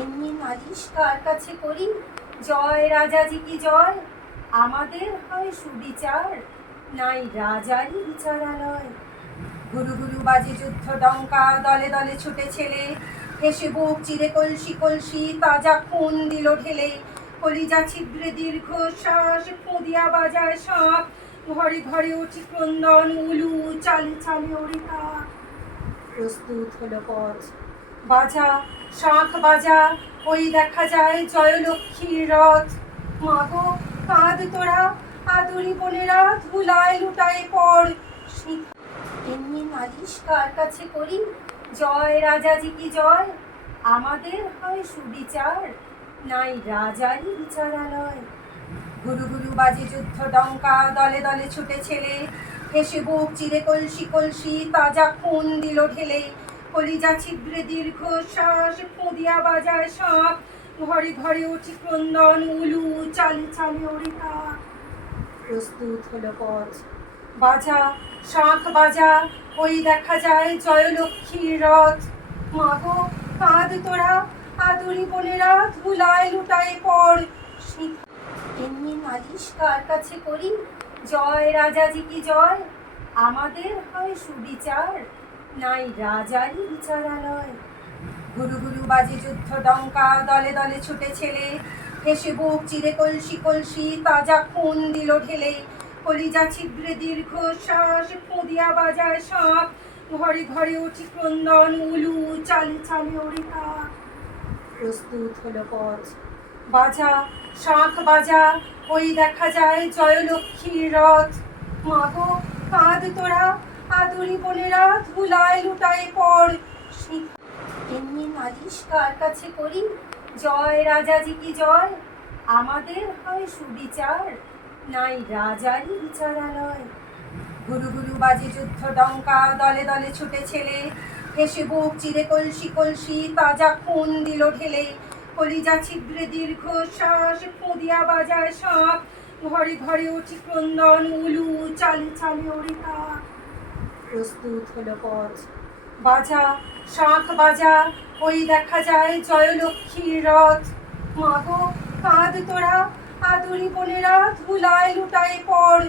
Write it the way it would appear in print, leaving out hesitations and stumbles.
এমনি নালিশ কার কাছে করি? জয় রাজাজি কি জয়, আমাদের হয় সুবিচার, নাই রাজারই বিচারালয়। গুরু গুরু বাজে যুদ্ধ ডঙ্কা, দলে দলে ছুটে ছেলে, হেসে বুক চিরে কলসি কলসি তাজা খুন দিল ঢেলে। কলিজা ছিদ্রে দীর্ঘ শ্বাস, ফুঁদিয়া বাজায় শাঁখ, ঘরে ঘরে উঠি ক্রন্দন, উলু চালে চালে ওরে কাক। প্রস্তুত হলো পথ, বাজা শাঁখ বাজা, ওই দেখা যায় জয়লক্ষ্মীর রথ। মাগো কাঁদ তোরা, আদরি বোনেরা, ধুলায় লুটায় পড়। এমনি নালিশ কার কাছে করি? জয় রাজাজি কি জয়, আমাদের হয় সুবিচার, নাই রাজারই বিচারালয়। গুরু গুরু বাজে যুদ্ধ ডঙ্কা, দলে দলে ছুটে ছেলে, হেসে বুক চিরে কলসি কলসি তাজা খুন দিল ঢেলে। কলিজা ছিদ্রে দীর্ঘ শ্বাস, ফুঁদিয়া বাজায় শাঁখ, ঘরে ঘরে উঠি ক্রন্দন, উলু চালে চালে ওরে কাক। প্রস্তুত হলো পথ, বাজা শাঁখ বাজা, ওই দেখা যায় জয়লক্ষ্মীর রথ। মাগো কাঁদ তোরা, আদরি বোনেরা, ধুলায় লুটায় পড়। এমনি নালিশ কার কাছে করি? জয় রাজাজি কি জয়, আমাদের হয় সুবিচার, নাই রাজারই বিচারালয়। গুরু গুরু বাজে যুদ্ধ ডঙ্কা, দলে দলে ছুটে ছেলে, হেসে বুক চিরে কলসি কলসি তাজা খুন দিল ঢেলে। কলিজা ছিদ্রে দীর্ঘ শ্বাস, ফুঁদিয়া বাজায় শাঁখ, ঘরে ঘরে উঠি ক্রন্দন, উলু চালে চালে ওরে কাক। প্রস্তুত হলো পথ, বাজা শাঁখ বাজা, ওই দেখা যায় জয়লক্ষ্মীর রথ। মাগো কাঁদ তোরা, আদরি বোনেরা, ধুলায় লুটায় পড়। এমনি নালিশ কার কাছে করি? জয় রাজাজি কি জয়, আমাদের হয় সুবিচার, নাই রাজারই বিচারালয়। গুরু গুরু বাজে যুদ্ধ ডঙ্কা, দলে দলে ছুটে ছেলে, হেসে বুক চিরে কলসি কলসি তাজা খুন দিল ঢেলে। কলিজা ছিদ্রে দীর্ঘ শ্বাস, ফুঁদিয়া বাজায় শাঁখ, ঘরে ঘরে উঠি ক্রন্দন, উলু চালে চালে ওরে কাক। প্রস্তুত হলো পথ, বাজা শাঁখ বাজা, ওই দেখা যায় জয়লক্ষ্মীর রথ। মাগো কাঁদ তোরা, আদরি বোনেরা, ধুলায় লুটায় পড়।